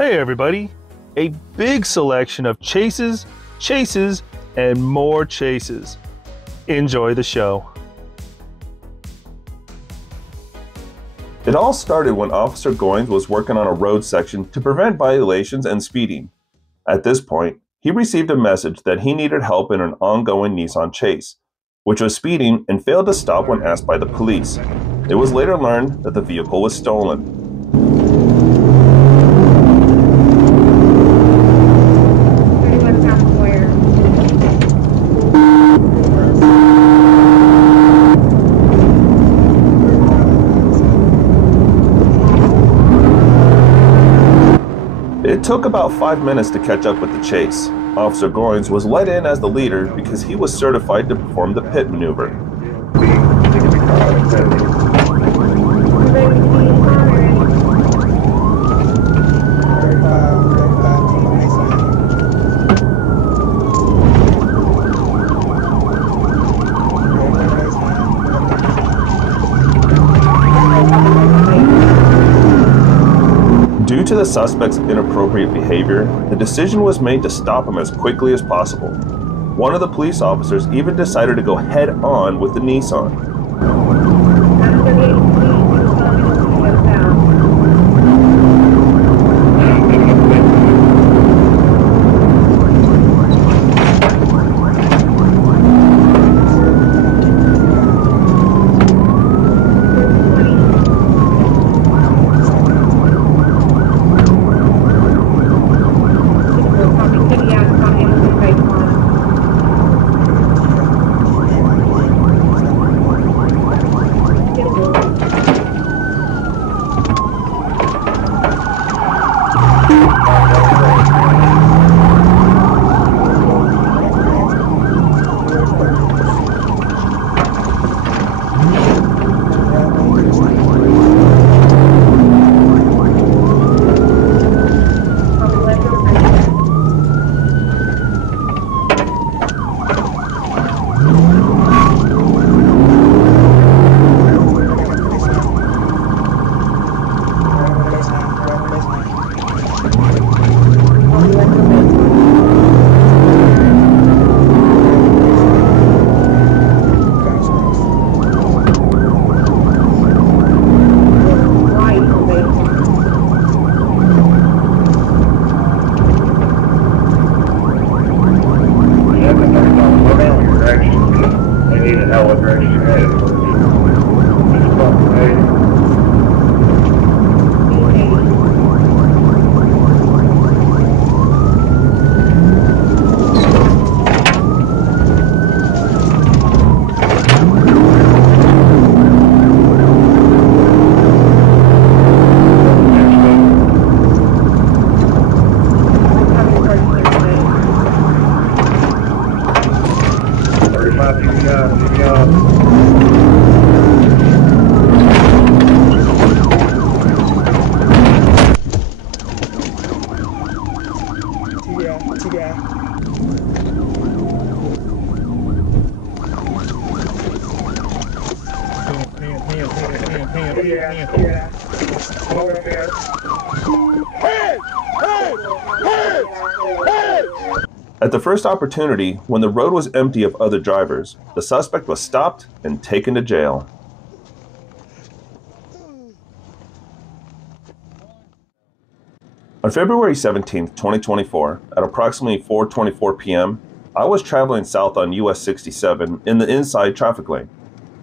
Hey everybody! A big selection of chases, and more chases. Enjoy the show. It all started when Officer Goins was working on a road section to prevent violations and speeding. At this point, he received a message that he needed help in an ongoing Nissan chase, which was speeding and failed to stop when asked by the police. It was later learned that the vehicle was stolen. It took about 5 minutes to catch up with the chase. Officer Goins was let in as the leader because he was certified to perform the pit maneuver. Due to the suspect's inappropriate behavior, the decision was made to stop him as quickly as possible. One of the police officers even decided to go head-on with the Nissan. At the first opportunity, when the road was empty of other drivers, the suspect was stopped and taken to jail. On February 17, 2024, at approximately 4:24 p.m., I was traveling south on US 67 in the inside traffic lane.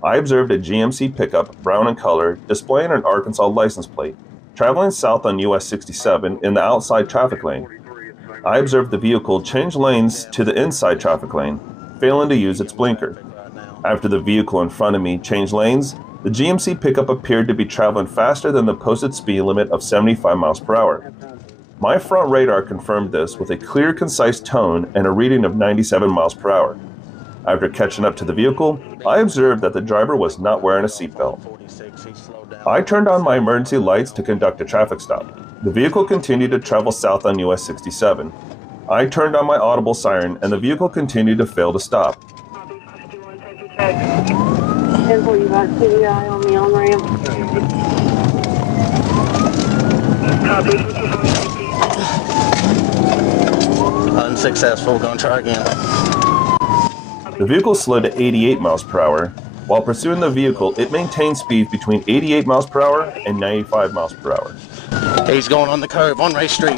I observed a GMC pickup, brown in color, displaying an Arkansas license plate, traveling south on US 67 in the outside traffic lane. I observed the vehicle change lanes to the inside traffic lane, failing to use its blinker. After the vehicle in front of me changed lanes, the GMC pickup appeared to be traveling faster than the posted speed limit of 75 miles per hour. My front radar confirmed this with a clear, concise tone and a reading of 97 miles per hour. After catching up to the vehicle, I observed that the driver was not wearing a seatbelt. I turned on my emergency lights to conduct a traffic stop. The vehicle continued to travel south on US 67. I turned on my audible siren and the vehicle continued to fail to stop. 10-4, you got CDI on the on-ramp. Unsuccessful. Gonna try again. The vehicle slid to 88 miles per hour. While pursuing the vehicle, it maintained speeds between 88 miles per hour and 95 miles per hour. He's going on the curve on Ray Street. 10-4.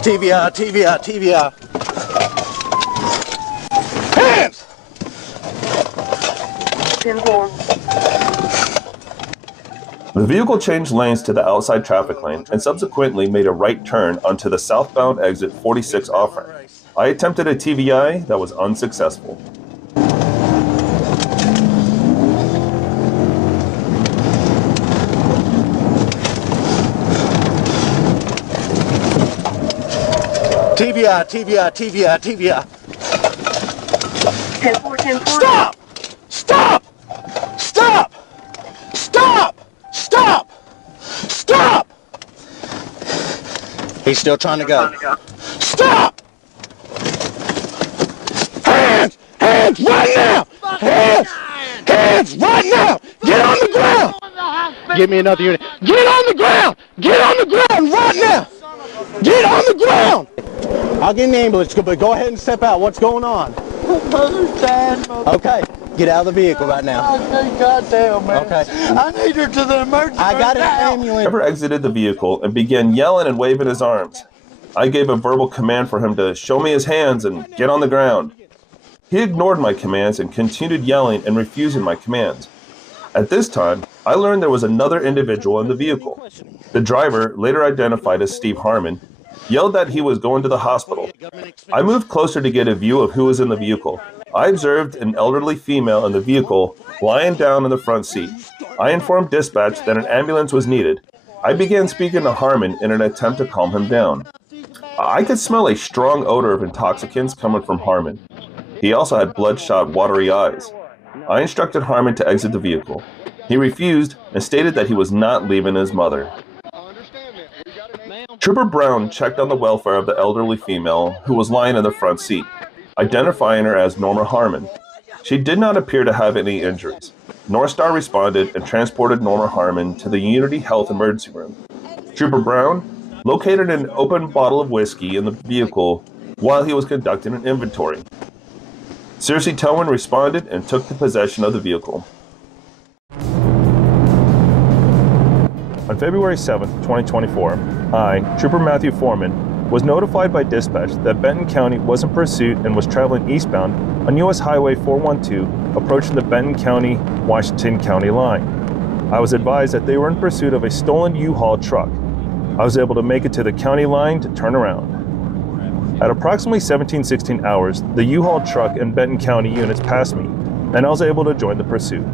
TVI, TVI, TVI. Hands! 10-4. The vehicle changed lanes to the outside traffic lane and subsequently made a right turn onto the southbound exit 46 off-ramp. I attempted a TVI that was unsuccessful. TVI, TVI, TVI, TVI. 10-4, 10-4. Stop! Stop! Stop! Stop! Stop! Stop! He's still trying to go. Stop! Hands! Hands right now! Hands! Hands right now! Get on the ground! Give me another unit. Get on the ground! Get on the ground right now! Get on the ground! I'll get an ambulance, but go ahead and step out. What's going on? Mother's dead, mother. Okay, get out of the vehicle right now. Goddamn, man. Okay. I need her to the emergency. I got an now. ambulance. Trevor exited the vehicle and began yelling and waving his arms. I gave a verbal command for him to show me his hands and get on the ground. He ignored my commands and continued yelling and refusing my commands. At this time, I learned there was another individual in the vehicle. The driver, later identified as Steve Harmon, yelled that he was going to the hospital. I moved closer to get a view of who was in the vehicle. I observed an elderly female in the vehicle lying down in the front seat. I informed dispatch that an ambulance was needed. I began speaking to Harmon in an attempt to calm him down. I could smell a strong odor of intoxicants coming from Harmon. He also had bloodshot, watery eyes. I instructed Harmon to exit the vehicle. He refused and stated that he was not leaving his mother. Trooper Brown checked on the welfare of the elderly female who was lying in the front seat, identifying her as Norma Harmon. She did not appear to have any injuries. North Star responded and transported Norma Harmon to the Unity Health Emergency Room. Trooper Brown located an open bottle of whiskey in the vehicle while he was conducting an inventory. Searcy Towin responded and took possession of the vehicle. On February 7, 2024, I, Trooper Matthew Foreman, was notified by dispatch that Benton County was in pursuit and was traveling eastbound on U.S. Highway 412, approaching the Benton County-Washington County line. I was advised that they were in pursuit of a stolen U-Haul truck. I was able to make it to the county line to turn around. At approximately 17:16 hours, the U-Haul truck and Benton County units passed me, and I was able to join the pursuit.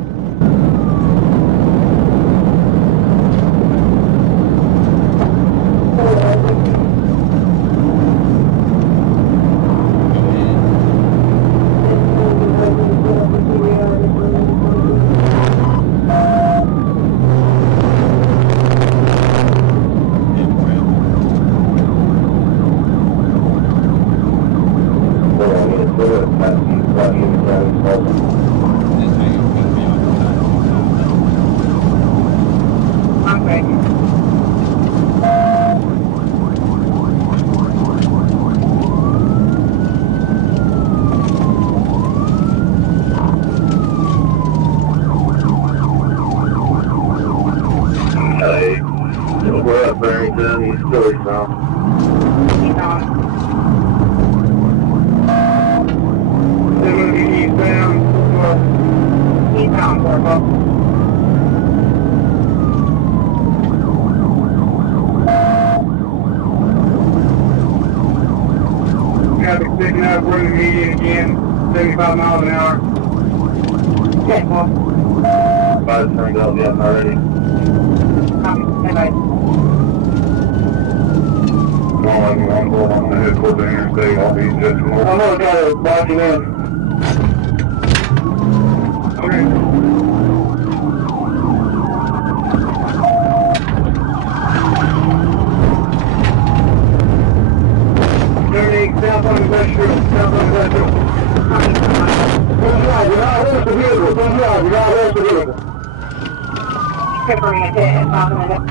We're up Barrington, East Philly now. They're going to be eastbound. Eastbound, Corporal. Traffic picking up, we're in the median again, 75 miles an hour. Okay, well. Five turned out, yeah, already. Bye-bye. One goal on the head towards the interstate, I'll be just more. I'm gonna try to block you in. Okay. 38 south on the industrial, south on the industrial. We're not, the vehicle. Peppering it and popping it up.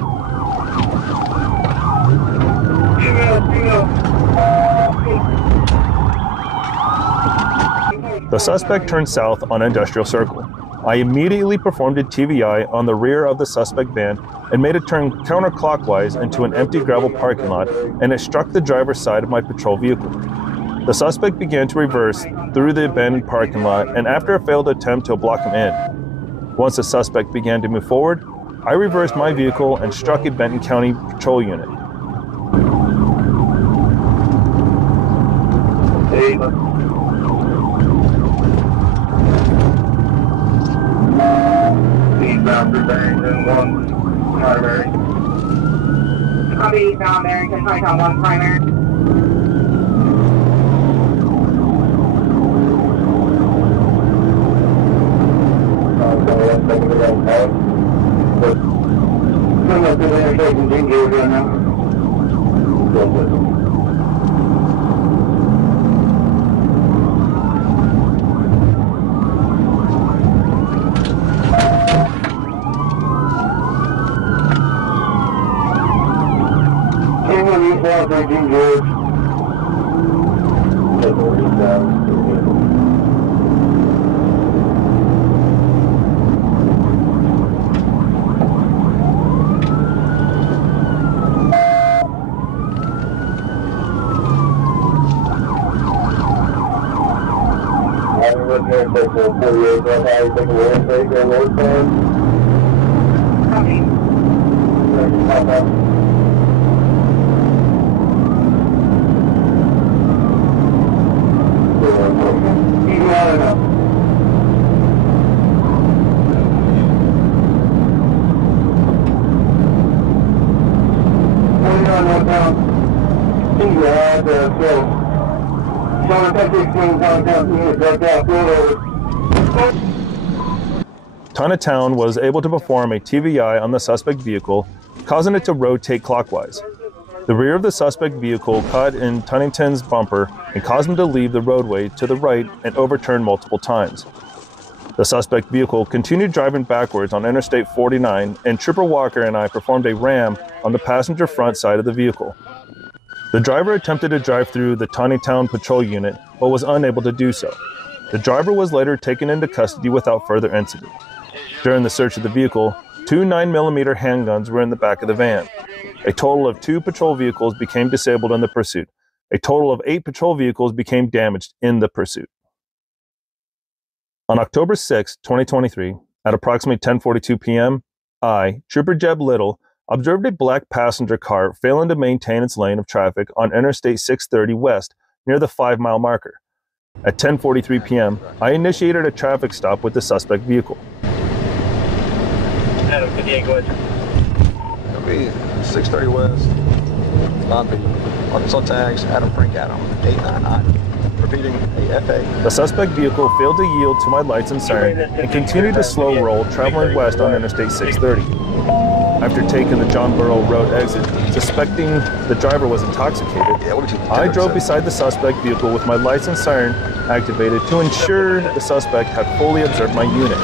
The suspect turned south on Industrial Circle. I immediately performed a TVI on the rear of the suspect van and made it turn counterclockwise into an empty gravel parking lot, and it struck the driver's side of my patrol vehicle. The suspect began to reverse through the abandoned parking lot, and after a failed attempt to block him in. Once the suspect began to move forward, I reversed my vehicle and struck a Benton County patrol unit. Eastbound through Barrington, 1 primary. Copy eastbound Barrington, 1 primary. Coming up to the intersection, King George right now. King George. Town was able to perform a TVI on the suspect vehicle, causing it to rotate clockwise. The rear of the suspect vehicle caught in Tunnington's bumper and caused him to leave the roadway to the right and overturn multiple times. The suspect vehicle continued driving backwards on Interstate 49, and Trooper Walker and I performed a ram on the passenger front side of the vehicle. The driver attempted to drive through the Town patrol unit, but was unable to do so. The driver was later taken into custody without further incident. During the search of the vehicle, 2 9mm handguns were in the back of the van. A total of 2 patrol vehicles became disabled in the pursuit. A total of 8 patrol vehicles became damaged in the pursuit. On October 6, 2023, at approximately 10:42 p.m., I, Trooper Jeb Little, observed a black passenger car failing to maintain its lane of traffic on Interstate 630 West near the 5-mile marker. At 10:43 p.m., I initiated a traffic stop with the suspect vehicle. Adam, 58, go ahead. It'll be 630 West, non-video. Arkansas tags, Adam Frank Adam, 899. Repeating, AFA. The suspect vehicle failed to yield to my lights and siren and continued to slow roll, traveling west on Interstate 630. After taking the John Burrow Road exit, suspecting the driver was intoxicated, I drove beside the suspect vehicle with my lights and siren activated to ensure the suspect had fully observed my unit.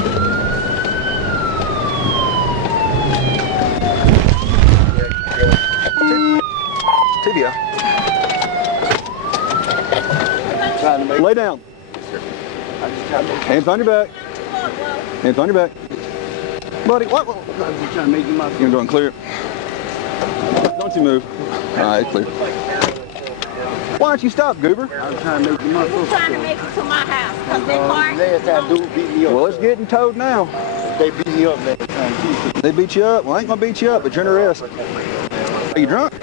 Tibia. Lay down. Hands on your back. Hands on your back. Buddy, what? I'm just trying to make you my... You're gonna go and clear it. Don't you move. All right, clear. Why don't you stop, Goober? I'm trying to make you my... Who's trying to make it to my house? Because they parked? Last time dude beat me up. Well, it's getting towed now. They beat me up last time. They beat you up? Well, I ain't gonna beat you up, but you're under arrest. Are you drunk?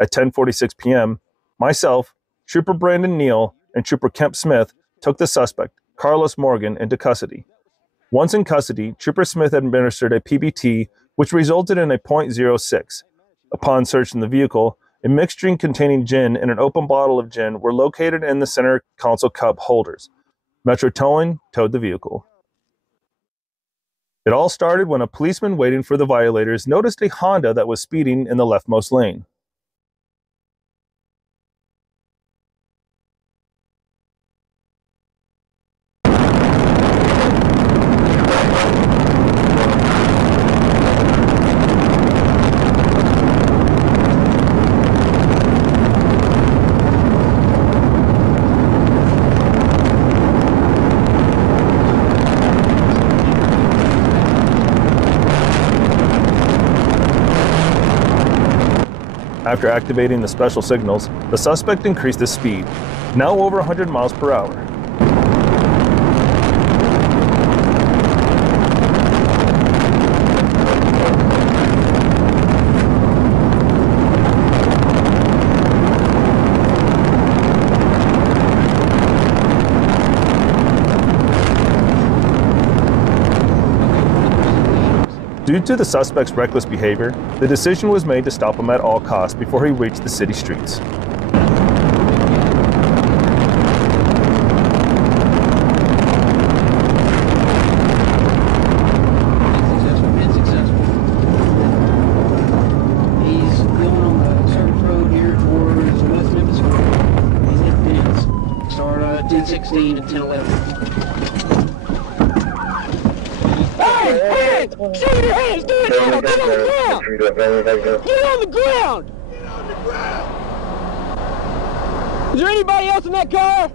At 10:46 p.m., myself, Trooper Brandon Neal, and Trooper Kemp Smith took the suspect, Carlos Morgan, into custody. Once in custody, Trooper Smith administered a PBT, which resulted in a .06. Upon searching the vehicle, a mixed drink containing gin and an open bottle of gin were located in the center console cup holders. Metro Towing towed the vehicle. It all started when a policeman waiting for the violators noticed a Honda that was speeding in the leftmost lane. After activating the special signals, the suspect increased his speed, now over 100 miles per hour. Due to the suspect's reckless behavior, the decision was made to stop him at all costs before he reached the city streets. He's going on the surface road here towards West Memphis. He's hit fence. Start 1016 and 1011. Show your hands, do it now! Get on the ground! Get on the ground! Is there anybody else in that car?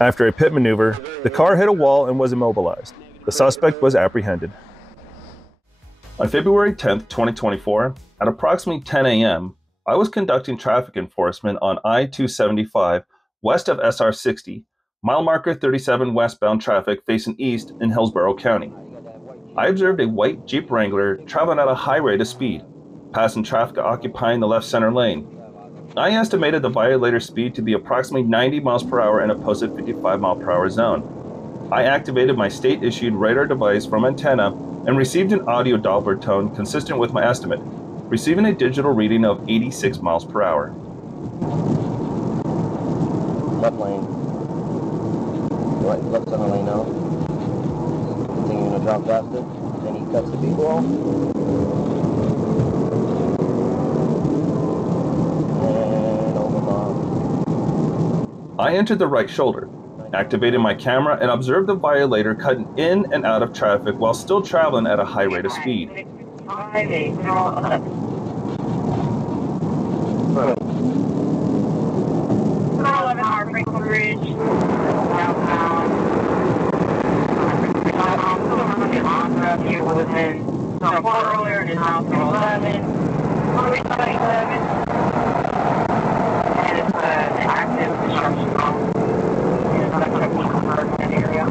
After a pit maneuver, the car hit a wall and was immobilized. The suspect was apprehended. On February 10, 2024, at approximately 10 a.m., I was conducting traffic enforcement on I-275 west of SR 60, mile marker 37 westbound traffic facing east in Hillsborough County. I observed a white Jeep Wrangler traveling at a high rate of speed, passing traffic occupying the left center lane. I estimated the violator's speed to be approximately 90 miles per hour in a posted 55 mile per hour zone. I activated my state-issued radar device from antenna and received an audio Doppler tone consistent with my estimate, receiving a digital reading of 86 miles per hour. Left lane. Left center lane now. Continuing to drop faster. Then he cuts the B-wall. And over bomb. I entered the right shoulder, activated my camera, and observed the violator cutting in and out of traffic while still traveling at a high rate of speed. 11 hour Franklin Ridge, southbound. He was in support earlier and is now 11. 37. And it's an active construction zone. It's not a technical area.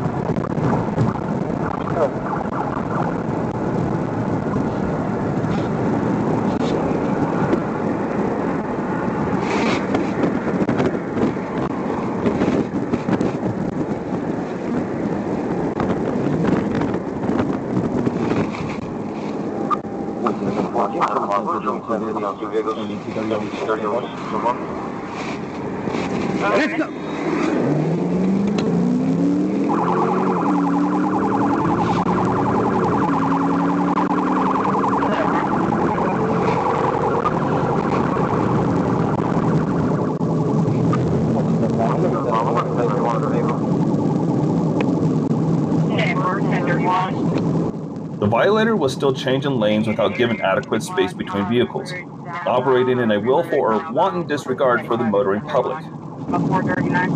The violator was still changing lanes without giving adequate space between vehicles, operating in a willful or wanton disregard for the motoring public. 439.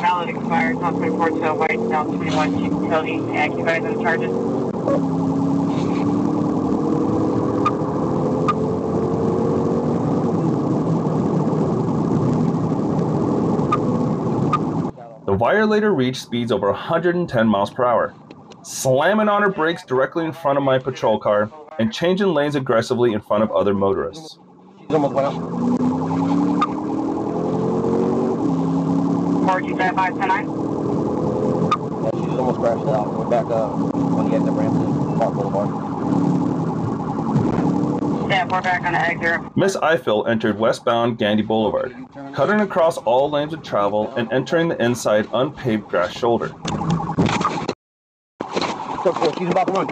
Valid expired, top 24 to white, south 21 utility, activities on charges. The violator reached speeds over 110 miles per hour, slamming on her brakes directly in front of my patrol car and changing lanes aggressively in front of other motorists. She's at 529. Yeah, she's almost crashed out. We're back on the exit ramp to Park Boulevard. Yeah, we're back on the exit. Miss Eiffel entered westbound Gandy Boulevard, cutting across all lanes of travel and entering the inside unpaved grass shoulder. She's about to run.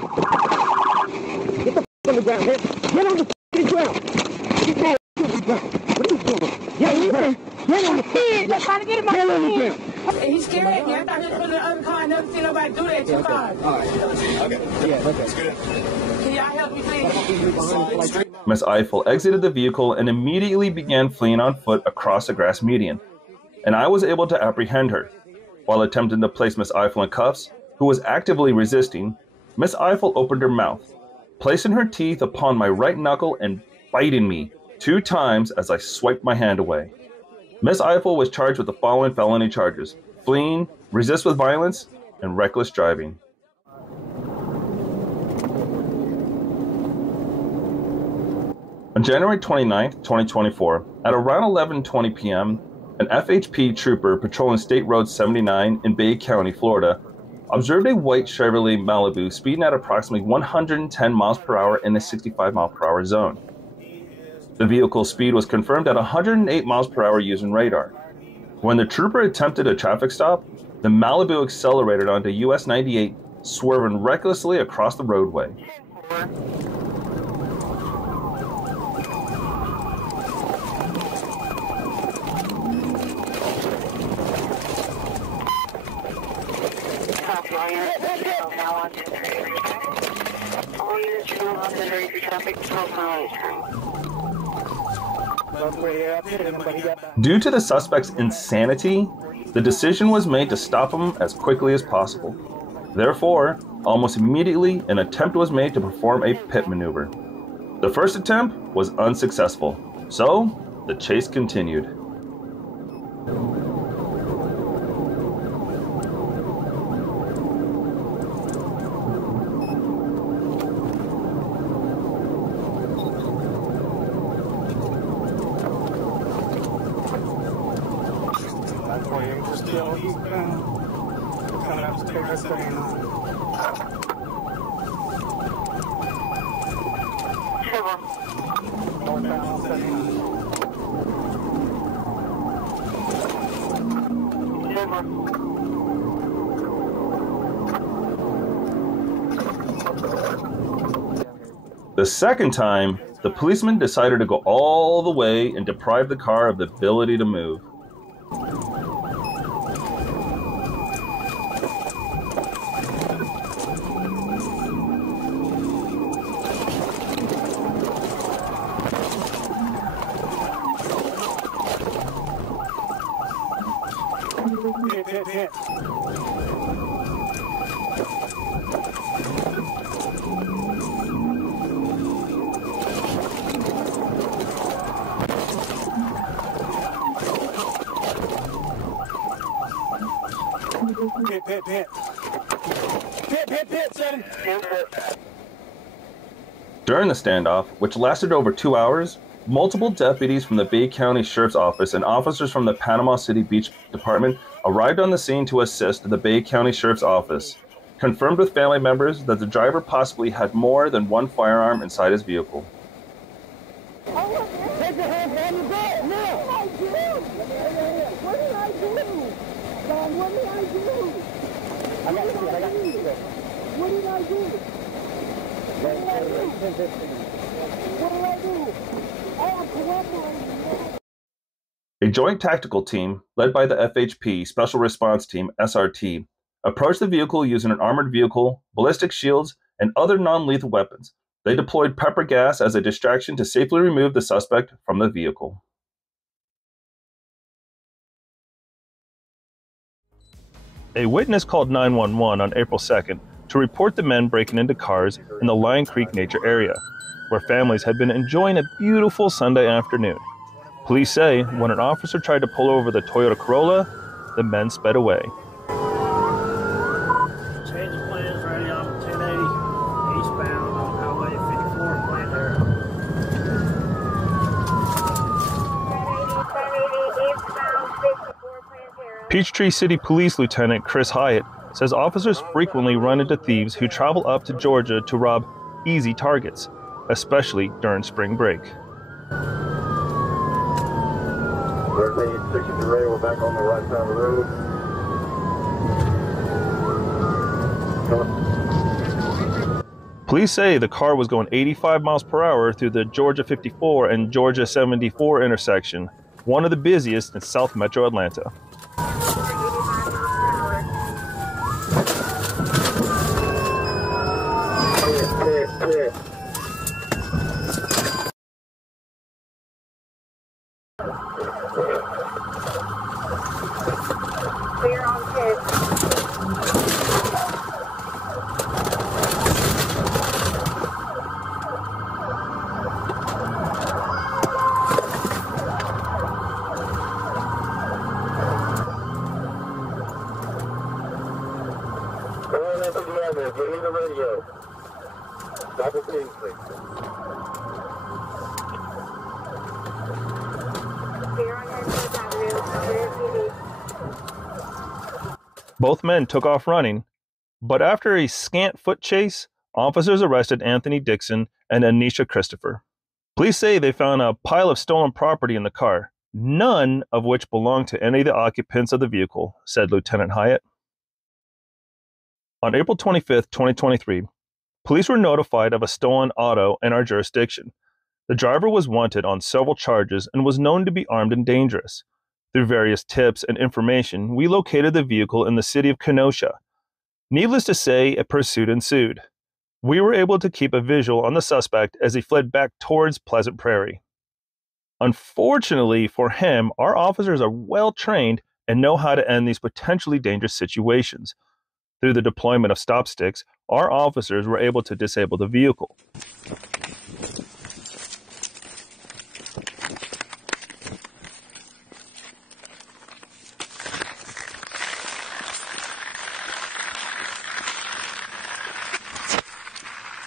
Get the on the ground, man. Get on the ground. Get on the ground. What are you doing? Yeah, I'm trying to get him on the ground. He's scared me. I thought he was in the other car. I never seen nobody do that to your car. Okay. Yeah, that's good. Can y'all help me, please? Miss Eiffel exited the vehicle and immediately began fleeing on foot across the grass median, and I was able to apprehend her. While attempting to place Miss Eiffel in cuffs, who was actively resisting, Miss Eiffel opened her mouth, placing her teeth upon my right knuckle and biting me 2 times as I swiped my hand away. Miss Eiffel was charged with the following felony charges: fleeing, resist with violence, and reckless driving. On January 29, 2024, at around 11:20 p.m., an FHP trooper patrolling State Road 79 in Bay County, Florida, observed a white Chevrolet Malibu speeding at approximately 110 miles per hour in a 65 mile per hour zone. The vehicle's speed was confirmed at 108 miles per hour using radar. When the trooper attempted a traffic stop, the Malibu accelerated onto US 98, swerving recklessly across the roadway. Due to the suspect's insanity, the decision was made to stop him as quickly as possible. Therefore, almost immediately, an attempt was made to perform a pit maneuver. The first attempt was unsuccessful, so the chase continued. The second time, the policeman decided to go all the way and deprive the car of the ability to move. During the standoff, which lasted over 2 hours, multiple deputies from the Bay County Sheriff's Office and officers from the Panama City Beach Department arrived on the scene to assist the Bay County Sheriff's Office, confirmed with family members that the driver possibly had more than one firearm inside his vehicle. A joint tactical team, led by the FHP Special Response Team SRT, approached the vehicle using an armored vehicle, ballistic shields, and other non-lethal weapons. They deployed pepper gas as a distraction to safely remove the suspect from the vehicle. A witness called 911 on April 2nd to report the men breaking into cars in the Lion Creek nature area, where families had been enjoying a beautiful Sunday afternoon. Police say when an officer tried to pull over the Toyota Corolla, the men sped away. Change of plans ready on 1080 eastbound on Highway 54 in Plant. Peachtree City Police Lieutenant Chris Hyatt says officers frequently run into thieves who travel up to Georgia to rob easy targets, especially during spring break. We're back on the right side of the road. Police say the car was going 85 miles per hour through the Georgia 54 and Georgia 74 intersection one of the busiest in South Metro Atlanta. Clear on 10. Give me the radio. Stop it, please. Clear on Henry Avenue. Clear TV. Both men took off running, but after a scant foot chase, officers arrested Anthony Dixon and Anisha Christopher. Police say they found a pile of stolen property in the car, none of which belonged to any of the occupants of the vehicle, said Lieutenant Hyatt. On April 25, 2023, police were notified of a stolen auto in our jurisdiction. The driver was wanted on several charges and was known to be armed and dangerous. Through various tips and information, we located the vehicle in the city of Kenosha. Needless to say, a pursuit ensued. We were able to keep a visual on the suspect as he fled back towards Pleasant Prairie. Unfortunately for him, our officers are well trained and know how to end these potentially dangerous situations. Through the deployment of stop sticks, our officers were able to disable the vehicle.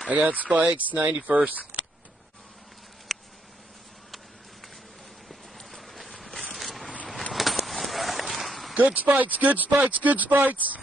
I got spikes, 91st. Good spikes, good spikes, good spikes.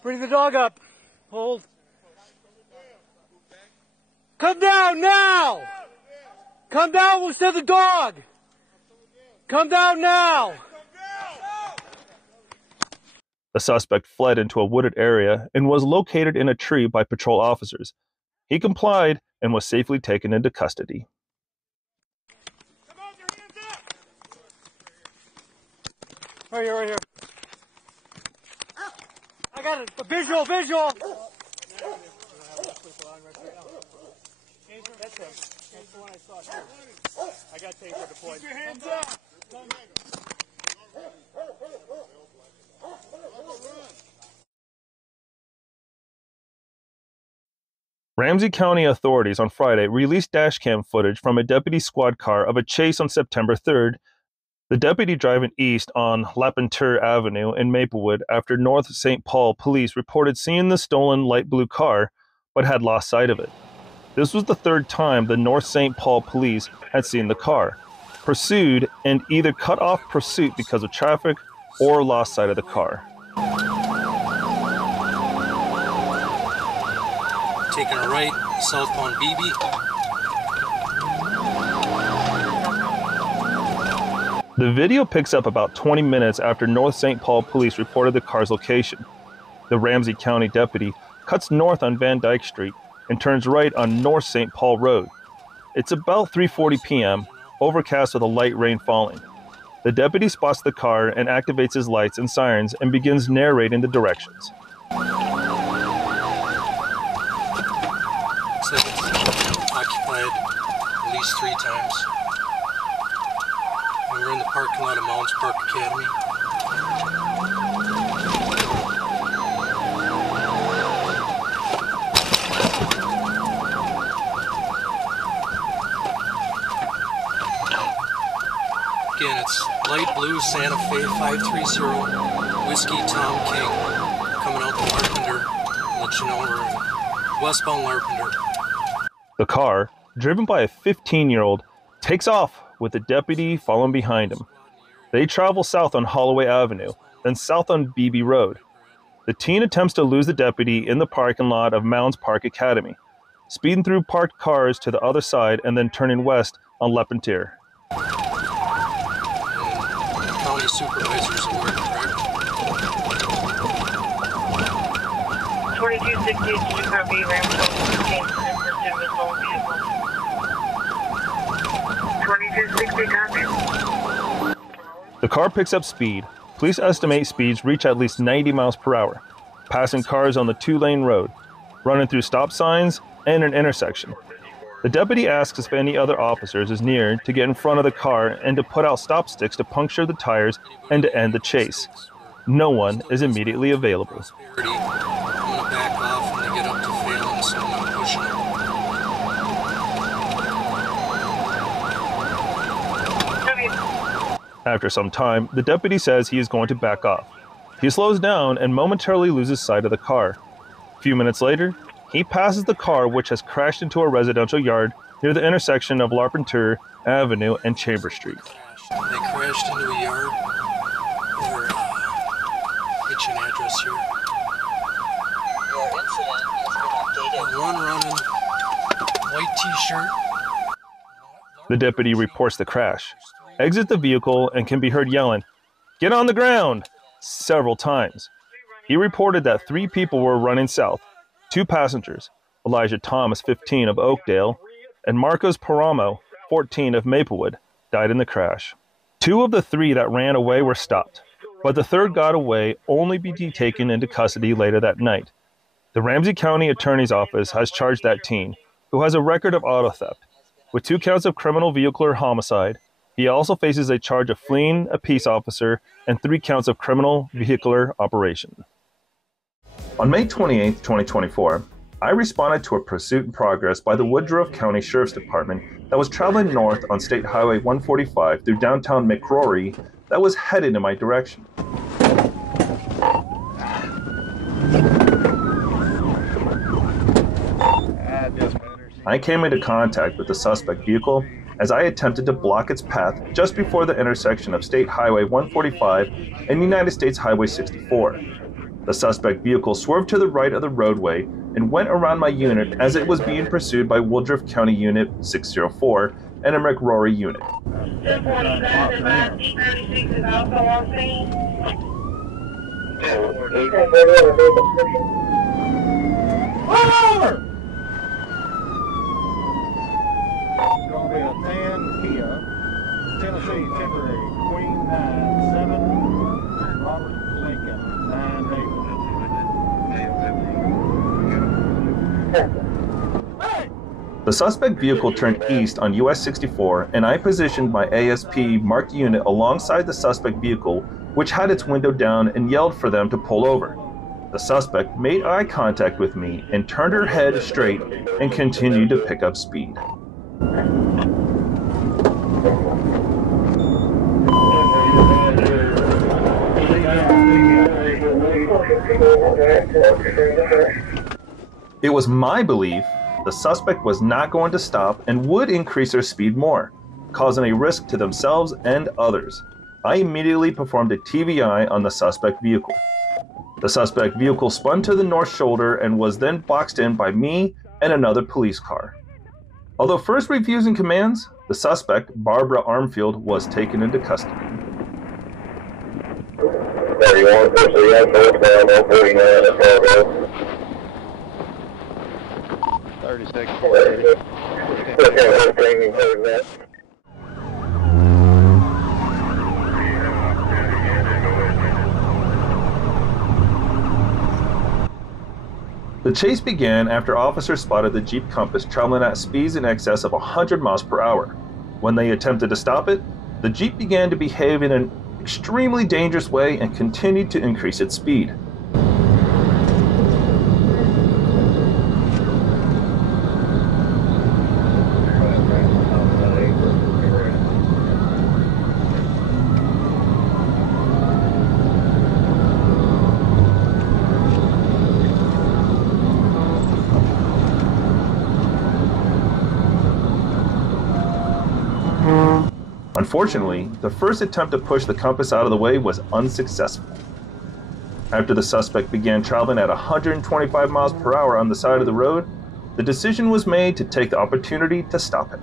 Bring the dog up. Hold. Come down now! Come down, we'll send the dog! Come down now! The suspect fled into a wooded area and was located in a tree by patrol officers. He complied and was safely taken into custody. Come on, your hands up! Right here, right here. I got it. A visual, visual. That's him. That's the one I saw too. I got taser deployed. Keep your hands up. Ramsey County authorities on Friday released dashcam footage from a deputy squad car of a chase on September 3rd. The deputy driving east on Lapenteur Avenue in Maplewood after North St. Paul police reported seeing the stolen light blue car, but had lost sight of it. This was the third time the North St. Paul police had seen the car, pursued, and either cut off pursuit because of traffic or lost sight of the car. Taking a right, southbound BB. The video picks up about 20 minutes after North St. Paul police reported the car's location. The Ramsey County deputy cuts north on Van Dyke Street and turns right on North St. Paul Road. It's about 3:40 p.m., overcast with a light rain falling. The deputy spots the car and activates his lights and sirens and begins narrating the directions. Looks like it's occupied at least 3 times. And we're in the parking lot of Mounds Park Academy. Again, it's light blue Santa Fe 530 Whiskey Tom King coming out the Larpenter. Let you know we're westbound Larpenter. The car, driven by a 15-year-old, takes off with the deputy following behind him. They travel south on Holloway Avenue, then south on Beebe Road. The teen attempts to lose the deputy in the parking lot of Mounds Park Academy, speeding through parked cars to the other side and then turning west on Lepentier. County supervisors aware, correct? 2260 to copy, Ramsey, assisted with loan vehicle. 2260 copy. The car picks up speed. Police estimate speeds reach at least 90 miles per hour, passing cars on the two-lane road, running through stop signs and an intersection. The deputy asks if any other officers is near to get in front of the car and to put out stop sticks to puncture the tires and to end the chase. No one is immediately available. I'm going to back off when they get up to Phelan, so I'm not pushing them. After some time, the deputy says he is going to back off. He slows down and momentarily loses sight of the car. A few minutes later, he passes the car which has crashed into a residential yard near the intersection of Larpenteur Avenue and Chambers Street. They crashed into a yard. Get you an address here. Your incident has been updated. One running, white t-shirt. The deputy reports the crash, exits the vehicle, and can be heard yelling, "Get on the ground!" several times. He reported that 3 people were running south, 2 passengers, Elijah Thomas, 15, of Oakdale, and Marcos Paramo, 14, of Maplewood, died in the crash. 2 of the 3 that ran away were stopped, but the third got away only to be taken into custody later that night. The Ramsey County Attorney's Office has charged that teen, who has a record of auto theft, with 2 counts of criminal vehicular homicide. He also faces a charge of fleeing a peace officer and 3 counts of criminal vehicular operation. On May 28, 2024, I responded to a pursuit in progress by the Woodruff County Sheriff's Department that was traveling north on State Highway 145 through downtown McRory that was headed in my direction. I came into contact with the suspect vehicle as I attempted to block its path just before the intersection of State Highway 145 and United States Highway 64. The suspect vehicle swerved to the right of the roadway and went around my unit as it was being pursued by Woodruff County Unit 604 and a McRory unit. 1047-836 is also on scene. Pull over! It's going to be a tan Kia, Tennessee temporary, Queen 97, Robert Lincoln 98. The suspect vehicle turned east on US 64 and I positioned my ASP marked unit alongside the suspect vehicle, which had its window down, and yelled for them to pull over. The suspect made eye contact with me and turned her head straight and continued to pick up speed. It was my belief the suspect was not going to stop and would increase their speed more, causing a risk to themselves and others. I immediately performed a TVI on the suspect vehicle. The suspect vehicle spun to the north shoulder and was then boxed in by me and another police car. Although first refusing commands, the suspect, Barbara Armfield, was taken into custody. 31, so yeah, northbound on 49 at Fargo. 36. The chase began after officers spotted the Jeep Compass traveling at speeds in excess of 100 miles per hour. When they attempted to stop it, the Jeep began to behave in an extremely dangerous way and continued to increase its speed. Unfortunately, the first attempt to push the Compass out of the way was unsuccessful. After the suspect began traveling at 125 miles per hour on the side of the road, the decision was made to take the opportunity to stop him.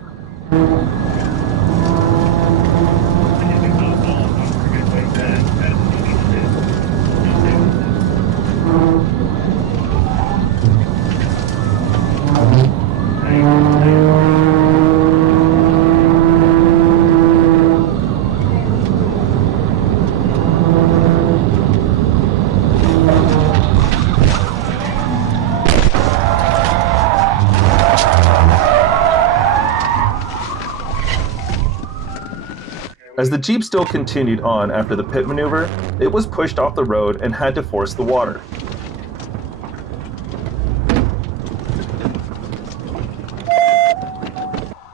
As the Jeep still continued on after the pit maneuver, it was pushed off the road and had to force the water.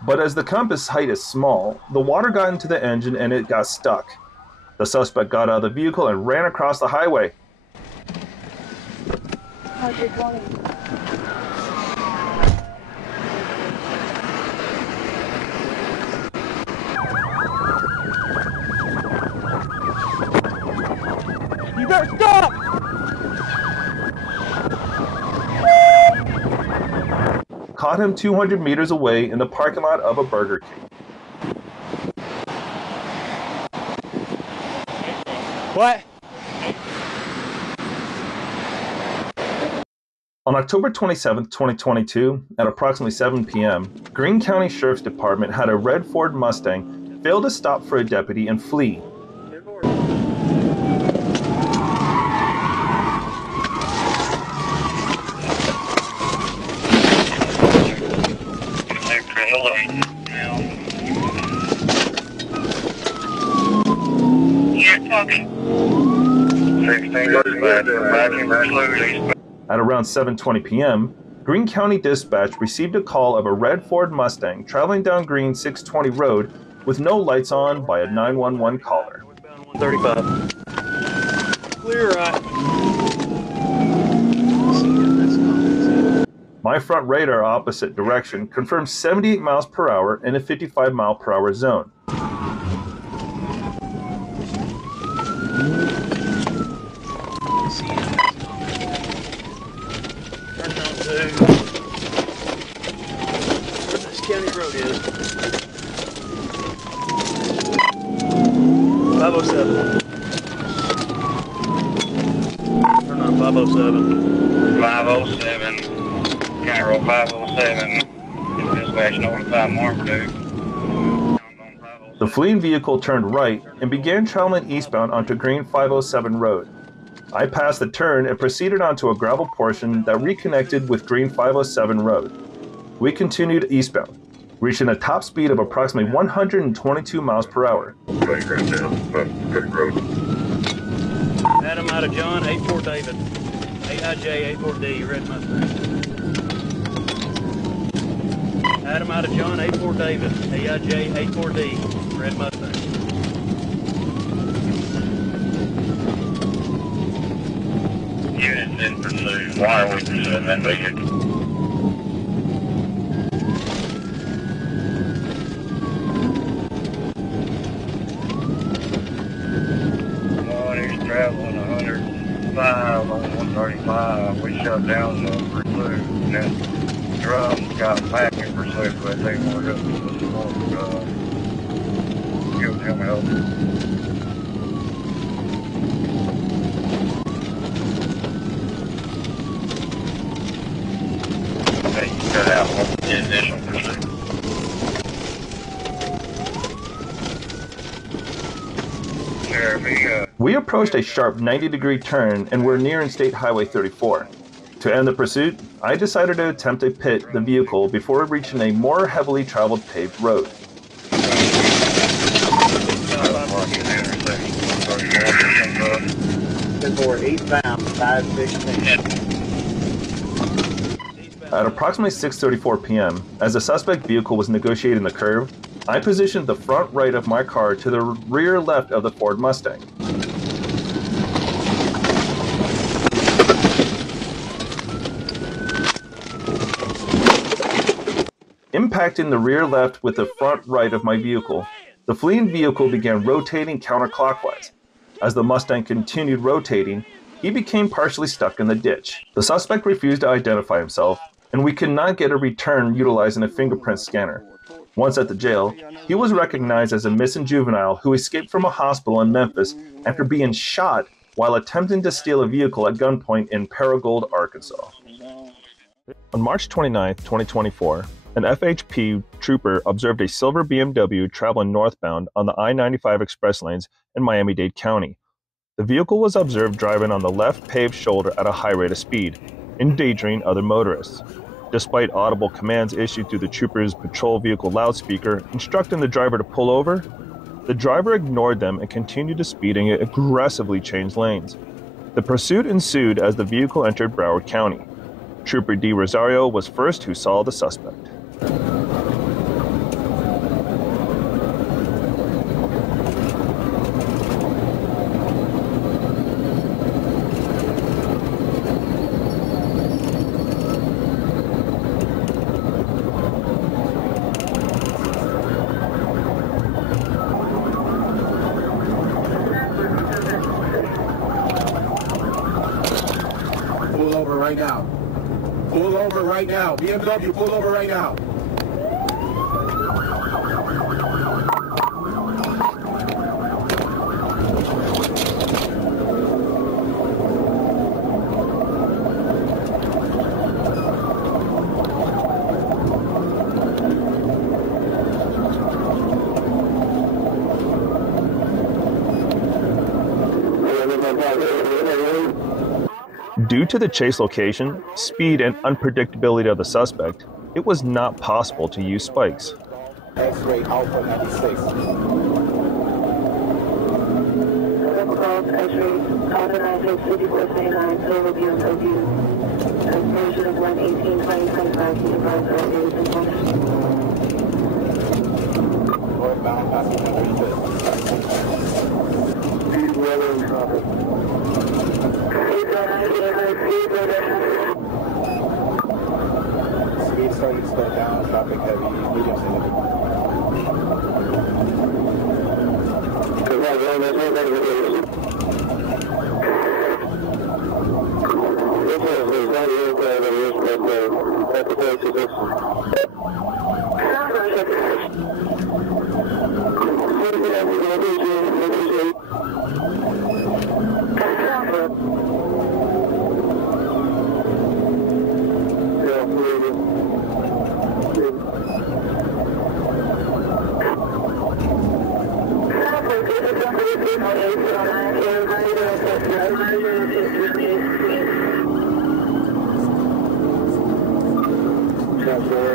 But as the compass height is small, the water got into the engine and it got stuck. The suspect got out of the vehicle and ran across the highway. How's your joint? You better stop! Caught him 200 meters away in the parking lot of a Burger King. What? On October 27, 2022, at approximately 7 p.m., Greene County Sheriff's Department had a red Ford Mustang fail to stop for a deputy and flee. At around 7:20 p.m., Greene County Dispatch received a call of a red Ford Mustang traveling down Greene 620 Road with no lights on by a 911 caller. 135. Clear right. My front radar opposite direction confirmed 78 miles per hour in a 55 mile per hour zone. Where this county road is? 507. Turn on 507. 507. Cairo 507. Dispatch notify Marmaduke. The fleeing vehicle turned right and began traveling eastbound onto Greene 507 Road. I passed the turn and proceeded onto a gravel portion that reconnected with Greene 507 Road. We continued eastbound, reaching a top speed of approximately 122 miles per hour. Adam out of John, 84 David. AIJ 84D, Red Mustang. Adam out of John, 84 David. AIJ 84D, Red Mustang. Units in pursuit. Why are we pursuing that vehicle? He's traveling 105 on 135. We shut down the pursuit, and that drum's got back in pursuit, but they wanted us to give him help. Hey, you got out on the initial pursuit. We approached a sharp 90-degree turn and were near State Highway 34. To end the pursuit, I decided to attempt to pit the vehicle before reaching a more heavily traveled paved road. Eastbound 516. At approximately 6:34 p.m., as the suspect vehicle was negotiating the curve, I positioned the front right of my car to the rear left of the Ford Mustang. Impacting the rear left with the front right of my vehicle, the fleeing vehicle began rotating counterclockwise. As the Mustang continued rotating, he became partially stuck in the ditch. The suspect refused to identify himself, and we could not get a return utilizing a fingerprint scanner. Once at the jail, he was recognized as a missing juvenile who escaped from a hospital in Memphis after being shot while attempting to steal a vehicle at gunpoint in Paragould, Arkansas. On March 29, 2024, an FHP trooper observed a silver BMW traveling northbound on the I-95 express lanes in Miami-Dade County. The vehicle was observed driving on the left paved shoulder at a high rate of speed, endangering other motorists. Despite audible commands issued through the trooper's patrol vehicle loudspeaker instructing the driver to pull over, the driver ignored them and continued to speed and aggressively changed lanes. The pursuit ensued as the vehicle entered Broward County. Trooper D. Rosario was first who saw the suspect. Pull over right now. Pull over right now. BMW, pull over right now. Due to the chase location, speed, and unpredictability of the suspect, it was not possible to use spikes. X-ray Alpha 96. X-ray Alpha 96, 5429, silver BMW. Exposure of 118, 2025, Northbound, passenger 36. Speed well in traffic. Speed starting to slow down, traffic heavy, medium significant.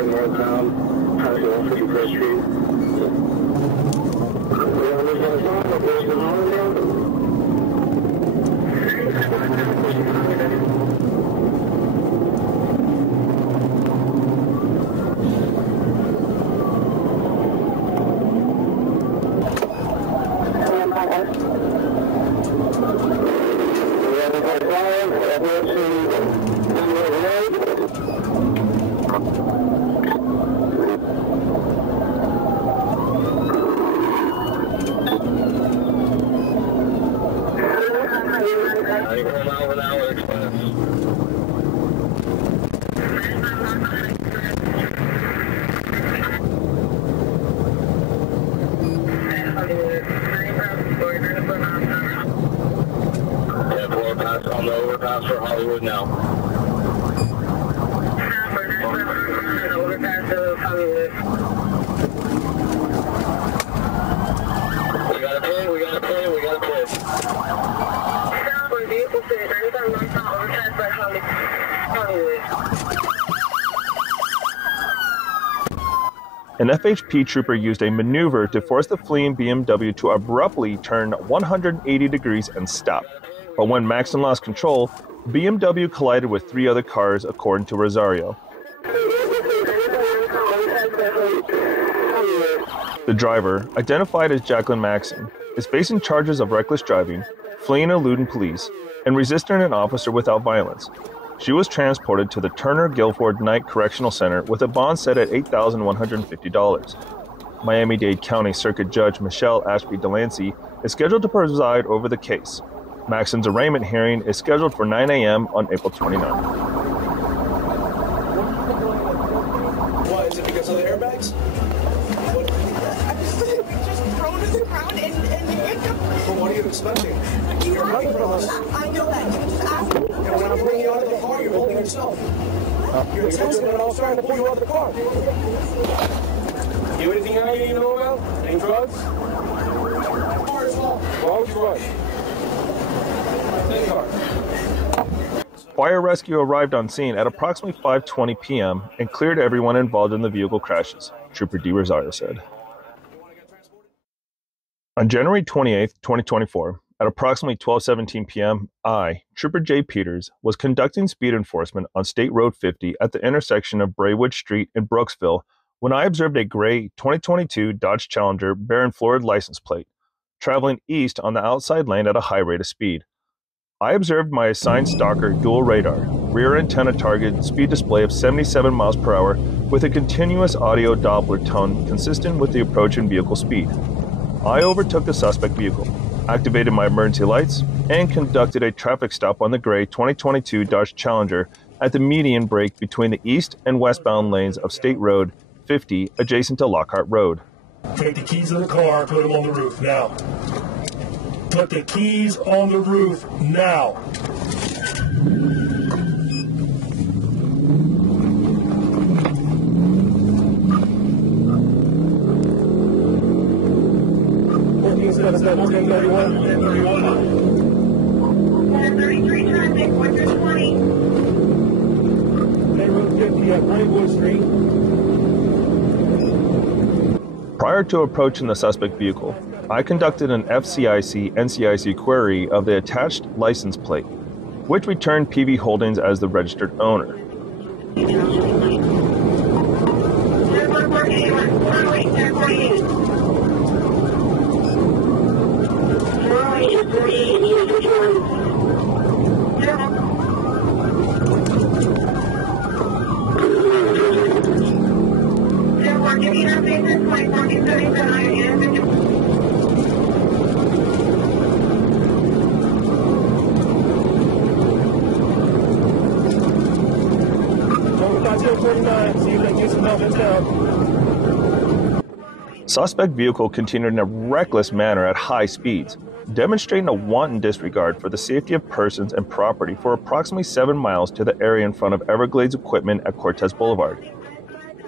Northbound, passing on 51st Street. On the overpass for Hollywood now. Overpass to Hollywood. We got a play, we got a play, we got a play. Vehicle city, anytime northbound overpass by Hollywood. An FHP trooper used a maneuver to force the fleeing BMW to abruptly turn 180 degrees and stop. But when Maxon lost control, BMW collided with 3 other cars, according to Rosario. The driver, identified as Jacqueline Maxon, is facing charges of reckless driving, fleeing and eluding police, and resisting an officer without violence. She was transported to the Turner Guilford Night Correctional Center with a bond set at $8,150. Miami-Dade County Circuit Judge Michelle Ashby Delancey is scheduled to preside over the case. Maxon's arraignment hearing is scheduled for 9 a.m. on April 29th. What, is it because of the airbags? Just thrown to the ground and hit them. Well, what are you expecting? You're running from us. I know that. You just asked me. And when I'm bringing you out of the car, you're holding yourself. You're texting and I was trying to pull you out of the car. You anything I need to know about? Any drugs? Car as well. Why would you rush? Take car. Fire rescue arrived on scene at approximately 5:20 p.m. and cleared everyone involved in the vehicle crashes, Trooper D. Rosario said. On January 28, 2024, at approximately 12:17 p.m., I, Trooper J. Peters, was conducting speed enforcement on State Road 50 at the intersection of Braywood Street in Brooksville when I observed a gray 2022 Dodge Challenger bearing Florida license plate, traveling east on the outside lane at a high rate of speed. I observed my assigned stalker dual radar, rear antenna target speed display of 77 miles per hour with a continuous audio Doppler tone consistent with the approaching vehicle speed. I overtook the suspect vehicle, activated my emergency lights, and conducted a traffic stop on the gray 2022 Dodge Challenger at the median break between the east and westbound lanes of State Road 50 adjacent to Lockhart Road. Take the keys in the car and put them on the roof now. Put the keys on the roof now. Working 31 and 31. 33 traffic, 120. State Road 50 at Braywood Street. Prior to approaching the suspect vehicle, I conducted an FCIC-NCIC query of the attached license plate, which returned PV Holdings as the registered owner. Suspect vehicle continued in a reckless manner at high speeds, demonstrating a wanton disregard for the safety of persons and property for approximately 7 miles to the area in front of Everglades Equipment at Cortez Boulevard.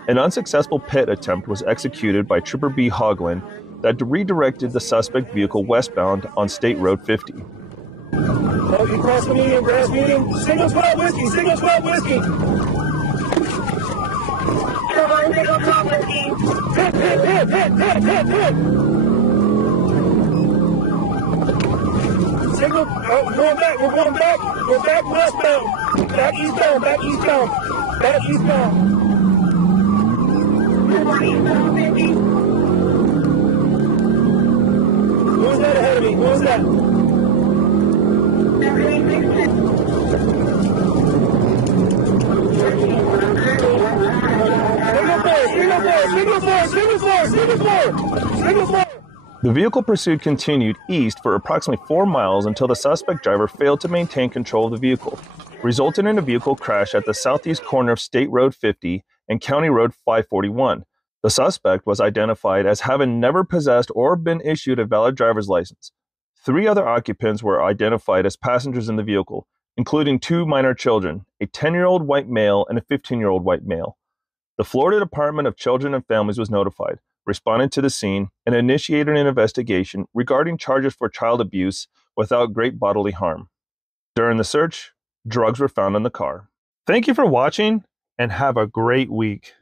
An unsuccessful pit attempt was executed by Trooper B. Hoglin that redirected the suspect vehicle westbound on State Road 50. Oh, you cross the median, grass median. Signal 12 whiskey, signal 12 whiskey. Signal 12 whiskey. Hit. Signal, oh, we're going back westbound. Back eastbound. Who was that ahead of me? Who was that? Signal 4. The vehicle pursuit continued east for approximately 4 miles until the suspect driver failed to maintain control of the vehicle, resulting in a vehicle crash at the southeast corner of State Road 50 and County Road 541. The suspect was identified as having never possessed or been issued a valid driver's license. 3 other occupants were identified as passengers in the vehicle, including 2 minor children, a 10-year-old white male and a 15-year-old white male. The Florida Department of Children and Families was notified, responded to the scene, and initiated an investigation regarding charges for child abuse without great bodily harm. During the search, drugs were found in the car. Thank you for watching, and have a great week.